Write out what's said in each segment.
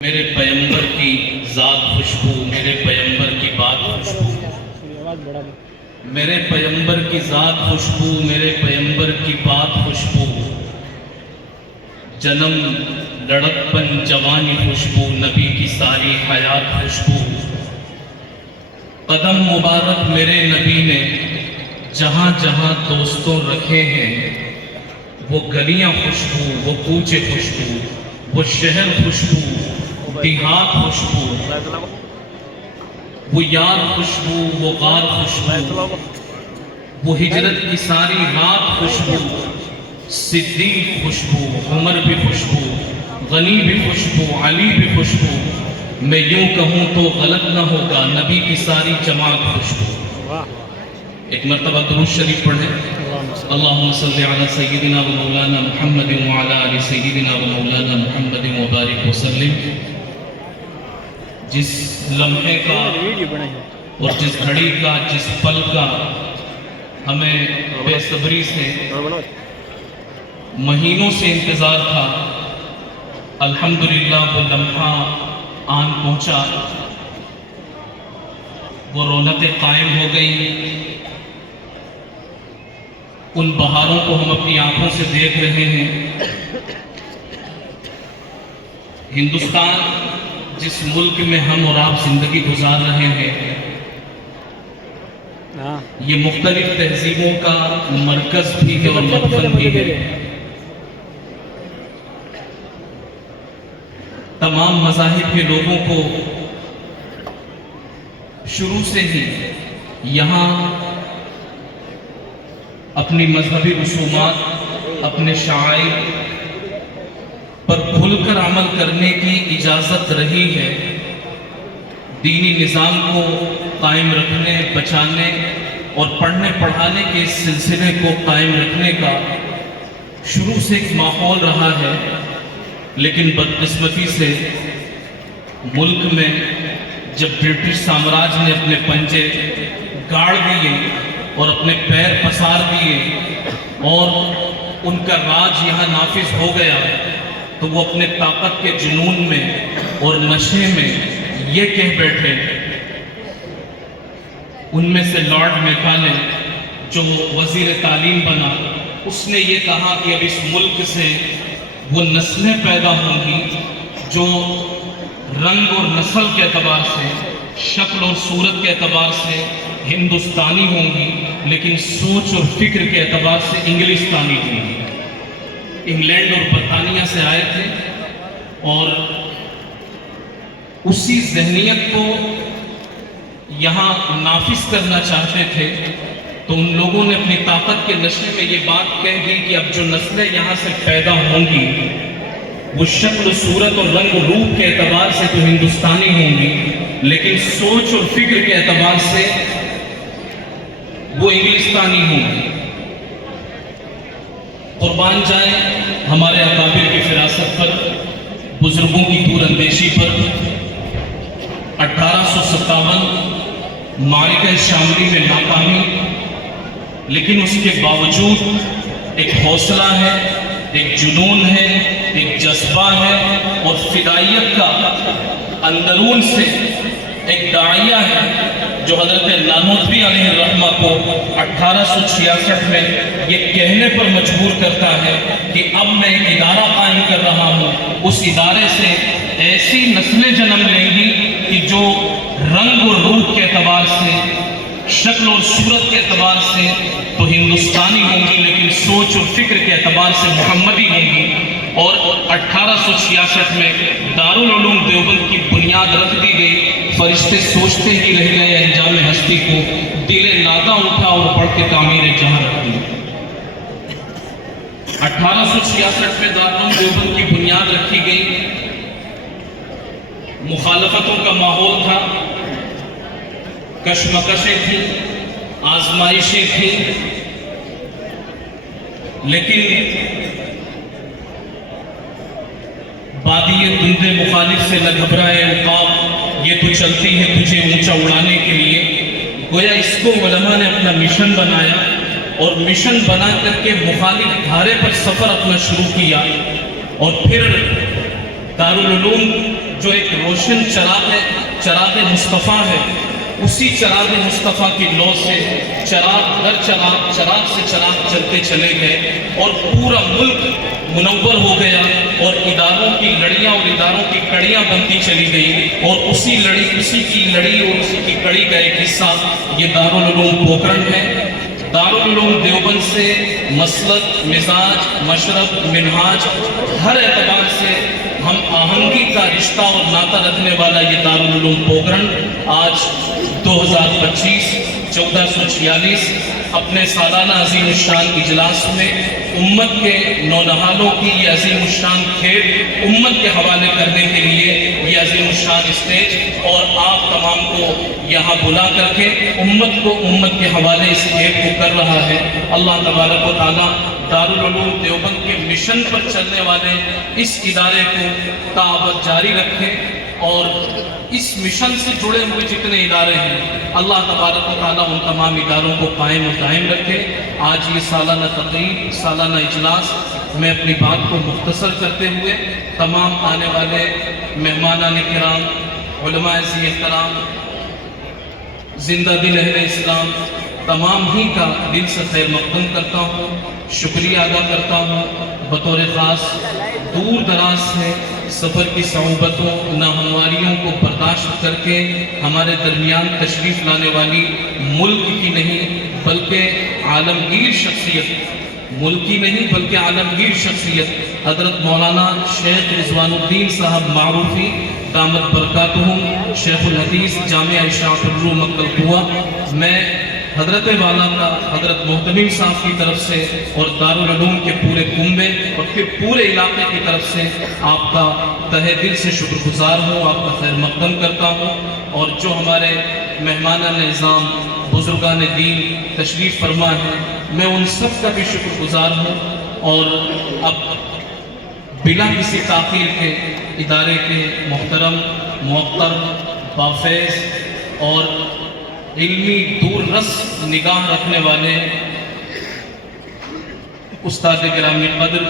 میرے پیغمبر کی ذات خوشبو، میرے پیغمبر کی بات خوشبو، میرے پیغمبر کی ذات خوشبو، میرے پیغمبر کی بات خوشبو، جنم لڑکپن جوانی خوشبو، نبی کی ساری حیات خوشبو، قدم مبارک میرے نبی نے جہاں جہاں دوستوں رکھے ہیں، وہ گلیاں خوشبو، وہ کوچے خوشبو، وہ شہر خوشبو، دیہات خوشبو، وہ یار خوشبو، وہ غار خوشبو، وہ ہجرت کی ساری رات خوشبو، صدیق خوشبو، عمر بھی خوشبو، غنی بھی خوشبو، علی بھی خوشبو، میں یوں کہوں تو غلط نہ ہوگا، نبی کی ساری جماعت خوشبو۔ ایک مرتبہ درود شریف پڑھیں۔ اللہم صلی علی سیدنا و مولانا محمد وعلی آل سیدنا و مولانا محمد وبارک وسلم۔ جس لمحے کا اور جس گھڑی کا، جس پل کا ہمیں بے صبری سے مہینوں سے انتظار تھا، الحمدللہ وہ لمحہ آن پہنچا، وہ رونقیں قائم ہو گئی، ان بہاروں کو ہم اپنی آنکھوں سے دیکھ رہے ہیں۔ ہندوستان جس ملک میں ہم اور آپ زندگی گزار رہے ہیں، یہ مختلف تہذیبوں کا مرکز بھی ہے اور مدفن بھی ہے۔ تمام مذاہب کے لوگوں کو شروع سے ہی یہاں اپنی مذہبی رسومات، اپنے شعائر پر کھل کر عمل کرنے کی اجازت رہی ہے۔ دینی نظام کو قائم رکھنے، بچانے اور پڑھنے پڑھانے کے اس سلسلے کو قائم رکھنے کا شروع سے ایک ماحول رہا ہے، لیکن بدقسمتی سے ملک میں جب برٹش سامراج نے اپنے پنجے گاڑ دیے اور اپنے پیر پسار دیے اور ان کا راج یہاں نافذ ہو گیا، تو وہ اپنے طاقت کے جنون میں اور نشے میں یہ کہہ بیٹھے، ان میں سے لارڈ میکالے جو وزیر تعلیم بنا، اس نے یہ کہا کہ اب اس ملک سے وہ نسلیں پیدا ہوں گی جو رنگ اور نسل کے اعتبار سے، شکل اور صورت کے اعتبار سے ہندوستانی ہوں گی، لیکن سوچ اور فکر کے اعتبار سے انگلستانی ہوں گی۔ انگلینڈ اور برطانیہ سے آئے تھے اور اسی ذہنیت کو یہاں نافذ کرنا چاہتے تھے، تو ان لوگوں نے اپنی طاقت کے نشے میں یہ بات کہہ دی کہ اب جو نسلیں یہاں سے پیدا ہوں گی وہ شکل صورت اور رنگ و روپ کے اعتبار سے تو ہندوستانی ہوں گی، لیکن سوچ اور فکر کے اعتبار سے وہ انگلستانی ہوں گی۔ قربان جائیں ہمارے اکابر کی فراست پر، بزرگوں کی دور اندیشی پر۔ 1857 معرکہ شاملی میں ناکامی، لیکن اس کے باوجود ایک حوصلہ ہے، ایک جنون ہے، ایک جذبہ ہے اور فدائیت کا اندرون سے ایک داعیہ ہے جو حضرت نانوتوی علیہ الرحمہ کو 1866 میں یہ کہنے پر مجبور کرتا ہے کہ اب میں ایک ادارہ قائم کر رہا ہوں، اس ادارے سے ایسی نسلیں جنم لیں گی کہ جو رنگ اور روپ کے اعتبار سے، شکل اور صورت کے اعتبار سے تو ہندوستانی ہوں گی، لیکن سوچ اور فکر کے اعتبار سے محمدی ہوں گی۔ اور 1866 میں دارالعلوم دیوبند کی بنیاد رکھ دی گئی۔ فرشتے سوچتے ہی رہ گئے انجام ہستی کو، دل نادا اٹھا اور پڑھ کے تعمیر جہاں رکھ دی۔ 1866 میں دارالعلوم دیوبند کی بنیاد رکھی گئی۔ مخالفتوں کا ماحول تھا، کشمکشیں تھیں، آزمائشیں تھیں، لیکن بادی دندے مخالف سے نہ گھبرائے عقاب، یہ تو چلتی ہے تجھے اونچا اڑانے کے لیے۔ گویا اس کو علماء نے اپنا مشن بنایا اور مشن بنا کر کے مخالف دھارے پر سفر اپنا شروع کیا، اور پھر دارالعلوم جو ایک روشن چراغ ہے، چراغ مصطفیٰ ہے، اسی چراغ مصطفیٰ کی لو سے چراغ در چراغ، چراغ سے چراغ چلتے چلے گئے اور پورا ملک منور ہو گیا، اور اداروں کی لڑیاں اور اداروں کی کڑیاں بنتی چلی گئی، اور اسی کی لڑی اور اسی کی کڑی کا ایک حصہ یہ دارالعلوم پوکرن ہے۔ دارالعلوم دیوبند سے مسلک، مزاج، مشرب، منہاج، ہر اعتبار سے ہم آہنگی کا رشتہ اور ناطہ رکھنے والا یہ دارالعلوم پوکرن آج 2025 1446 اپنے سالانہ عظیم الشان اجلاس میں امت کے نونہالوں کی یہ عظیم الشان کھیل امت کے حوالے کرنے کے لیے یہ عظیم الشان اسٹیج اور آپ تمام کو یہاں بلا کر کے امت کے حوالے اس کھیل کو کر رہا ہے۔ اللہ تبارک و تعالیٰ دارالعلوم دیوبند کے مشن پر چلنے والے اس ادارے کو تعاوت جاری رکھے، اور اس مشن سے جڑے ہوئے جتنے ادارے ہیں اللہ تبارک و تعالیٰ ان تمام اداروں کو قائم و دائم رکھے۔ آج یہ سالانہ تقریب، سالانہ اجلاس میں اپنی بات کو مختصر کرتے ہوئے تمام آنے والے مہمانان کرام، علماء ذی احترام، زندہ دل اہل اسلام تمام ہی کا دل سے خیر مقدم کرتا ہوں، شکریہ ادا کرتا ہوں۔ بطور خاص دور دراز سے سفر کی صعوبتوں، ناہمواریوں کو برداشت کر کے ہمارے درمیان تشریف لانے والی ملک کی نہیں بلکہ عالمگیر شخصیت، ملکی نہیں بلکہ عالمگیر شخصیت حضرت مولانا شیخ رضوان الدین صاحب معروفی دامت برکاتہم، شیخ الحدیث جامعہ اشاعت الروح مکہ القوا، میں حضرت والا کا حضرت محتمیم صاحب کی طرف سے اور دارالعلوم کے پورے کنبے اور پھر پورے علاقے کی طرف سے آپ کا تہہ دل سے شکر گزار ہوں، آپ کا خیر مقدم کرتا ہوں، اور جو ہمارے مہمانان نظام، بزرگان دین تشریف فرما ہے میں ان سب کا بھی شکر گزار ہوں، اور اب بلا کسی تاخیر کے ادارے کے محترم، موقر، بافیض اور علمی دور رس نگاہ رکھنے والے استاد گرامی قدر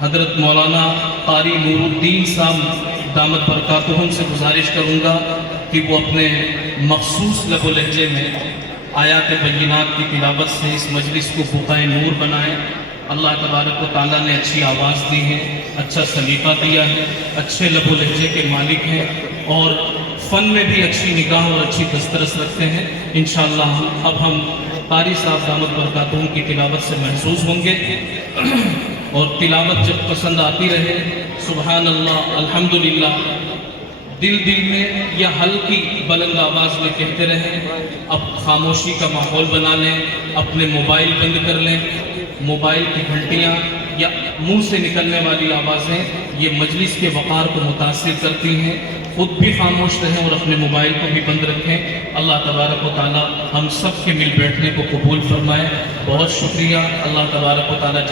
حضرت مولانا قاری نور الدین صاحب دامت برکاتہم سے گزارش کروں گا کہ وہ اپنے مخصوص لب و لہجے میں آیات بینات کی تلاوت سے اس مجلس کو بقائے نور بنائیں۔ اللہ تبارک و تعالیٰ نے اچھی آواز دی ہے، اچھا سلیقہ دیا ہے، اچھے لب و لہجے کے مالک ہیں، اور فن میں بھی اچھی نگاہ اور اچھی دسترس رکھتے ہیں۔ انشاءاللہ اب ہم قاری صاحب دامت برکاتہم کی تلاوت سے محظوظ ہوں گے، اور تلاوت جب پسند آتی رہے سبحان اللہ، الحمدللہ، دل میں یا ہلکی بلند آواز میں کہتے رہیں۔ اب خاموشی کا ماحول بنا لیں، اپنے موبائل بند کر لیں، موبائل کی گھنٹیاں یا منہ سے نکلنے والی آوازیں یہ مجلس کے وقار کو متاثر کرتی ہیں۔ خود بھی خاموش رہیں اور اپنے موبائل کو بھی بند رکھیں۔ اللہ تبارک و تعالیٰ ہم سب کے مل بیٹھنے کو قبول فرمائے۔ بہت شکریہ، اللہ تبارک و تعالیٰ